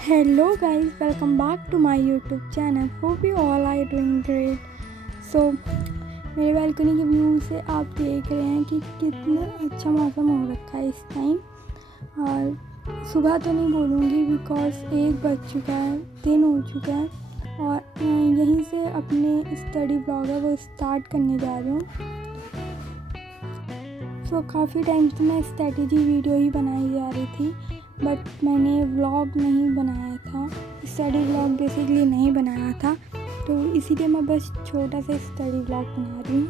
Hello guys, welcome back to my YouTube channel. Hope you all are doing great. So मेरे balcony के view से आप देख रहे हैं कि कितना अच्छा मौसम हो रखा है इस टाइम। और सुबह तो नहीं बोलूँगी बिकॉज़ 1 बज चुका है, दिन हो चुका है और मैं यहीं से अपने स्टडी ब्लॉग है वो स्टार्ट करने जा रही हूँ। तो काफ़ी टाइम से मैं स्ट्रैटेजी वीडियो ही बनाई जा रही थी बट मैंने व्लॉग नहीं बनाया था, स्टडी व्लॉग बेसिकली नहीं बनाया था, तो इसीलिए मैं बस छोटा सा स्टडी व्लॉग बना रही हूँ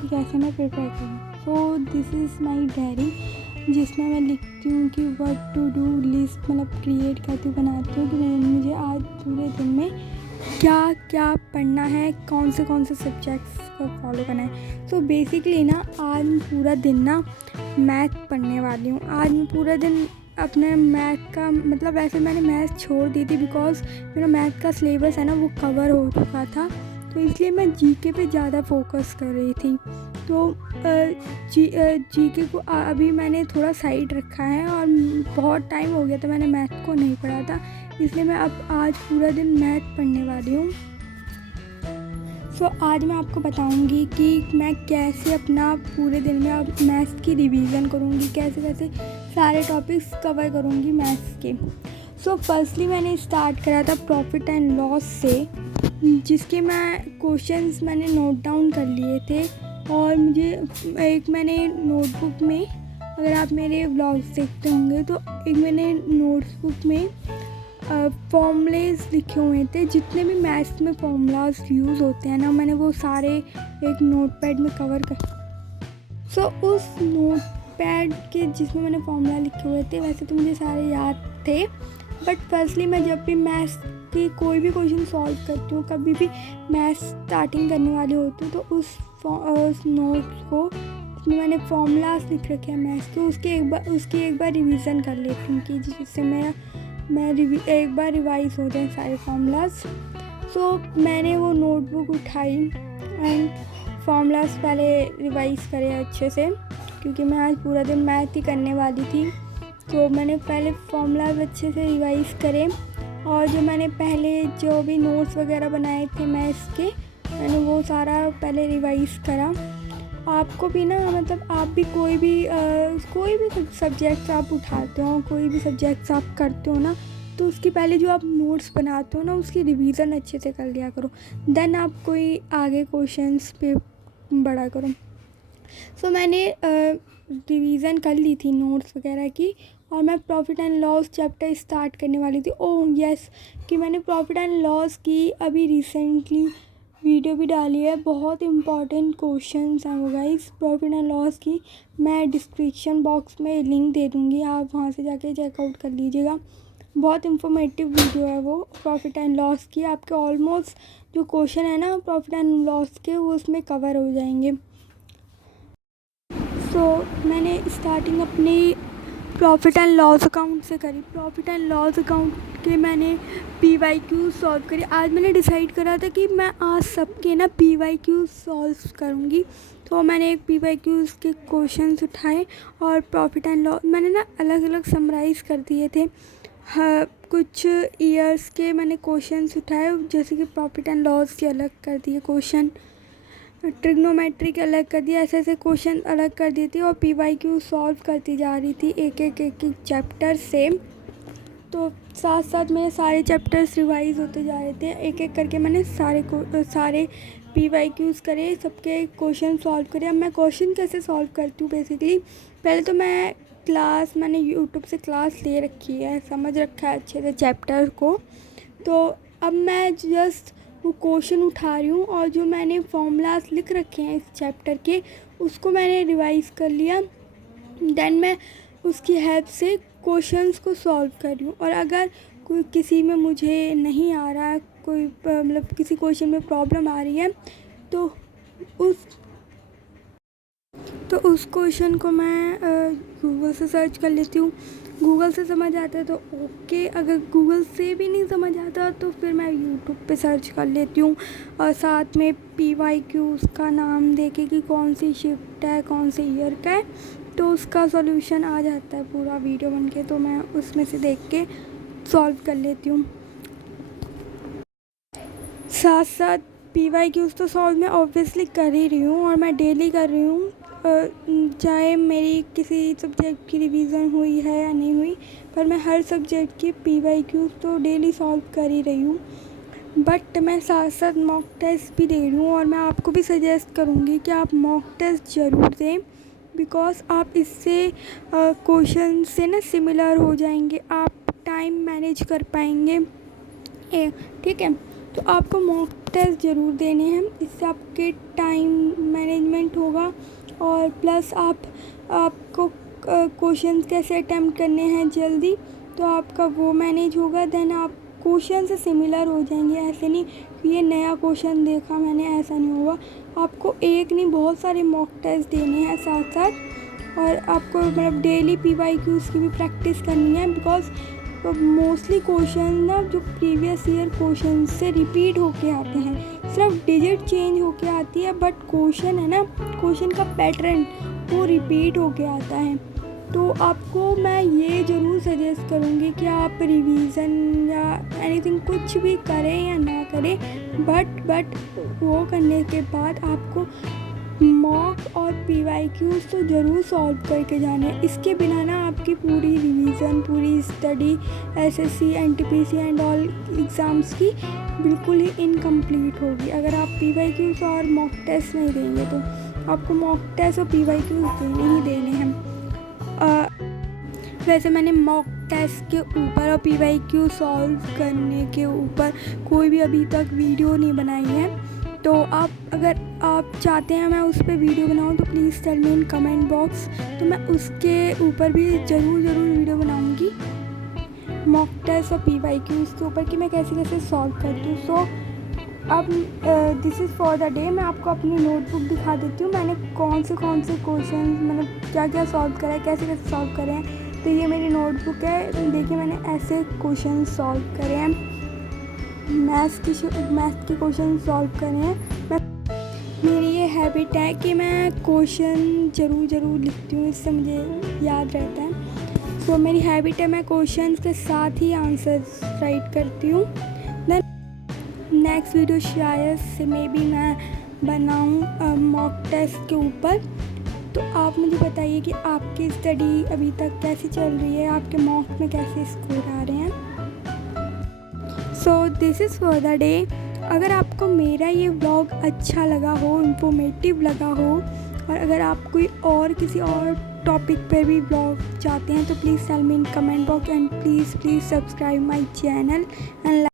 कि कैसे मैं प्रिपेयर करूँ। So this is my diary जिसमें मैं लिखती हूँ कि व्हाट टू डू लिस्ट मतलब क्रिएट करती हूँ, बनाती हूँ कि मुझे आज पूरे दिन में क्या क्या पढ़ना है, कौन से सब्जेक्ट्स को फॉलो करना है। सो बेसिकली ना आज मैं पूरा दिन ना मैथ पढ़ने वाली हूँ। आज मैं पूरा दिन अपने मैथ का मतलब वैसे मैंने मैथ छोड़ दी थी बिकॉज़ मेरा मैथ का सिलेबस है ना वो कवर हो चुका था, तो इसलिए मैं जीके पे ज़्यादा फोकस कर रही थी। तो जीके को अभी मैंने थोड़ा साइड रखा है और बहुत टाइम हो गया था मैंने मैथ को नहीं पढ़ा था, इसलिए मैं अब आज पूरा दिन मैथ पढ़ने वाली हूँ। सो आज मैं आपको बताऊंगी कि मैं कैसे अपना पूरे दिन में अब मैथ्स की रिवीजन करूंगी, कैसे सारे टॉपिक्स कवर करूंगी मैथ्स के। सो फर्स्टली मैंने स्टार्ट करा था प्रॉफिट एंड लॉस से, जिसके मैं क्वेश्चंस मैंने नोट डाउन कर लिए थे और मुझे एक मैंने नोटबुक में, अगर आप मेरे व्लॉग्स देखते होंगे तो एक मैंने नोटबुक में फॉर्मूलेस लिखे हुए थे, जितने भी मैथ्स में फॉर्मूलाज यूज़ होते हैं ना मैंने वो सारे एक नोटपैड में कवर कर। सो उस नोटपैड के जिसमें मैंने फॉर्मूला लिखे हुए थे वैसे तो मुझे सारे याद थे, बट फर्स्टली मैं जब भी मैथ्स की कोई भी क्वेश्चन सॉल्व करती हूँ, कभी भी मैथ्स स्टार्टिंग करने वाली होती हूँ, तो उस नोट्स को जिसमें मैंने फॉर्मूलाज लिख रखे हैं मैथ्स के उसकी एक बार रिवीजन कर लेती हूँ कि जिससे मैं एक बार रिवाइज हो जाए सारे फार्मूलाज। सो मैंने वो नोटबुक उठाई एंड फार्मूलाज पहले रिवाइज करे अच्छे से, क्योंकि मैं आज पूरा दिन मैथ ही करने वाली थी। तो मैंने पहले फार्मूलाज अच्छे से रिवाइज करे और जो मैंने पहले जो भी नोट्स वगैरह बनाए थे मैथ्स के मैंने वो सारा पहले रिवाइज करा। आपको भी ना मतलब आप भी कोई भी सब्जेक्ट्स आप उठाते हो, कोई भी सब्जेक्ट्स आप करते हो ना, तो उसकी पहले जो आप नोट्स बनाते हो ना उसकी रिवीजन अच्छे से कर लिया करो, देन आप कोई आगे क्वेश्चंस पे बढ़ा करो। सो मैंने रिवीजन कर ली थी नोट्स वगैरह की और मैं profit and loss chapter start करने वाली थी। ओह यस, कि मैंने प्रॉफिट एंड लॉस की अभी रिसेंटली वीडियो भी डाली है, बहुत इंपॉर्टेंट क्वेश्चंस हैं वो गाइस प्रॉफिट एंड लॉस की। मैं डिस्क्रिप्शन बॉक्स में लिंक दे दूँगी, आप वहाँ से जाके चेकआउट कर लीजिएगा। बहुत इंफॉर्मेटिव वीडियो है वो प्रॉफिट एंड लॉस की, आपके ऑलमोस्ट जो क्वेश्चन है ना प्रॉफिट एंड लॉस के वो उसमें कवर हो जाएंगे। मैंने स्टार्टिंग अपनी प्रॉफिट एंड लॉस अकाउंट से करी। प्रॉफिट एंड लॉस अकाउंट के मैंने PYQ सॉल्व करी। आज मैंने डिसाइड करा था कि मैं आज सबके ना PYQ सॉल्व करूँगी, तो मैंने एक PYQ के क्वेश्चंस उठाए और प्रॉफिट एंड लॉस मैंने ना अलग अलग समराइज़ कर दिए थे। हाँ, कुछ ईयर्स के मैंने क्वेश्चंस उठाए, जैसे कि प्रॉफिट एंड लॉस के अलग कर दिए क्वेश्चन, ट्रिग्नोमेट्री के अलग कर दिया, ऐसे क्वेश्चन अलग कर दिए थे और PYQ सॉल्व करती जा रही थी एक चैप्टर से। तो साथ साथ मेरे सारे चैप्टर्स रिवाइज होते जा रहे थे, एक एक करके मैंने सारे PYQs करे, सबके क्वेश्चन सॉल्व करे। अब मैं क्वेश्चन कैसे सॉल्व करती हूँ बेसिकली, पहले तो मैंने यूट्यूब से क्लास ले रखी है, समझ रखा है अच्छे से चैप्टर को, तो अब मैं जस्ट वो क्वेश्चन उठा रही हूँ और जो मैंने फॉर्मूलाज लिख रखे हैं इस चैप्टर के उसको मैंने रिवाइज़ कर लिया, देन मैं उसकी हेल्प से क्वेश्चंस को सॉल्व कर रही हूँ। और अगर कोई किसी में मुझे नहीं आ रहा है, कोई मतलब किसी क्वेश्चन में प्रॉब्लम आ रही है तो उस क्वेश्चन को मैं गूगल से सर्च कर लेती हूँ। गूगल से समझ आता है तो ओके, अगर गूगल से भी नहीं समझ आता तो फिर मैं यूट्यूब पे सर्च कर लेती हूँ और साथ में PYQ का नाम देके कि कौन सी शिफ्ट है, कौन से ईयर का है, तो उसका सॉल्यूशन आ जाता है पूरा वीडियो बन के, तो मैं उसमें से देख के सॉल्व कर लेती हूँ। साथ साथ PYQs तो सॉल्व मैं ऑब्वियसली कर ही रही हूँ और मैं डेली कर रही हूँ, चाहे मेरी किसी सब्जेक्ट की रिवीजन हुई है या नहीं हुई, पर मैं हर सब्जेक्ट की PYQs तो डेली सॉल्व कर ही रही हूँ। बट मैं साथ साथ मॉक टेस्ट भी दे रही हूँ और मैं आपको भी सजेस्ट करूँगी कि आप मॉक टेस्ट ज़रूर दें, बिकॉज़ आप इससे क्वेश्चन से ना सिमिलर हो जाएंगे, आप टाइम मैनेज कर पाएंगे। ठीक है, तो आपको मॉक टेस्ट ज़रूर देने हैं, इससे आपके टाइम मैनेजमेंट होगा और प्लस आपको क्वेश्चन कैसे अटैम्प्ट करने हैं जल्दी, तो आपका वो मैनेज होगा। देन आप क्वेश्चन से सिमिलर हो जाएंगे। ऐसे नहीं कि ये नया क्वेश्चन देखा मैंने, ऐसा नहीं होगा। आपको एक नहीं बहुत सारे मॉक टेस्ट देने हैं साथ साथ, और आपको मतलब डेली PYQs की भी प्रैक्टिस करनी है, बिकॉज मोस्टली क्वेश्चन ना जो प्रीवियस ईयर क्वेश्चन से रिपीट होके आते हैं, सिर्फ डिजिट चेंज होके आती है, बट क्वेश्चन है ना, क्वेश्चन का पैटर्न वो रिपीट होके आता है। तो आपको मैं ये ज़रूर सजेस्ट करूँगी कि आप रिवीज़न या एनीथिंग कुछ भी करें या ना करें, बट वो करने के बाद आपको मॉक और PYQs तो ज़रूर सॉल्व करके जाने हैं। इसके बिना ना आपकी पूरी रिवीज़न, पूरी study SSC NTPC and all exams की बिल्कुल ही इनकम्प्लीट होगी अगर आप PYQs और मॉक टेस्ट नहीं देंगे। तो आपको मॉक टेस्ट और PYQs देने ही देने हैं। वैसे मैंने मॉक टेस्ट के ऊपर और PYQ सॉल्व करने के ऊपर कोई भी अभी तक वीडियो नहीं बनाई है, तो अगर आप चाहते हैं मैं उस पर वीडियो बनाऊं तो please tell me in comment box, तो मैं उसके ऊपर भी ज़रूर वीडियो बनाऊंगी मॉक टेस्ट और PYQs के ऊपर कि मैं कैसे सॉल्व करती हूँ। सो अब this is for the day. मैं आपको अपनी नोटबुक दिखा देती हूँ, मैंने कौन से क्वेश्चन मतलब क्या क्या सॉल्व करा है, कैसे सॉल्व करे हैं। तो ये मेरी नोटबुक है, देखिए मैंने ऐसे क्वेश्चन सॉल्व करे हैं, मैथ्स के क्वेश्चन सॉल्व करे हैं। मेरी ये हैबिट है कि मैं क्वेश्चन ज़रूर लिखती हूँ, इससे मुझे याद रहता है। सो मेरी हैबिट है मैं क्वेश्चन के साथ ही आंसर राइट करती हूँ। नेक्स्ट वीडियो शायद से मे बी मैं बनाऊँ मॉक टेस्ट के ऊपर। तो आप मुझे बताइए कि आपकी स्टडी अभी तक कैसी चल रही है, आपके मॉक में कैसे स्कोर आ रहे हैं। So this is for the day. अगर आपको मेरा ये व्लॉग अच्छा लगा हो, इंफॉर्मेटिव लगा हो, और अगर आप कोई और किसी और टॉपिक पे भी व्लॉग चाहते हैं तो please tell me in comment box and please subscribe my channel and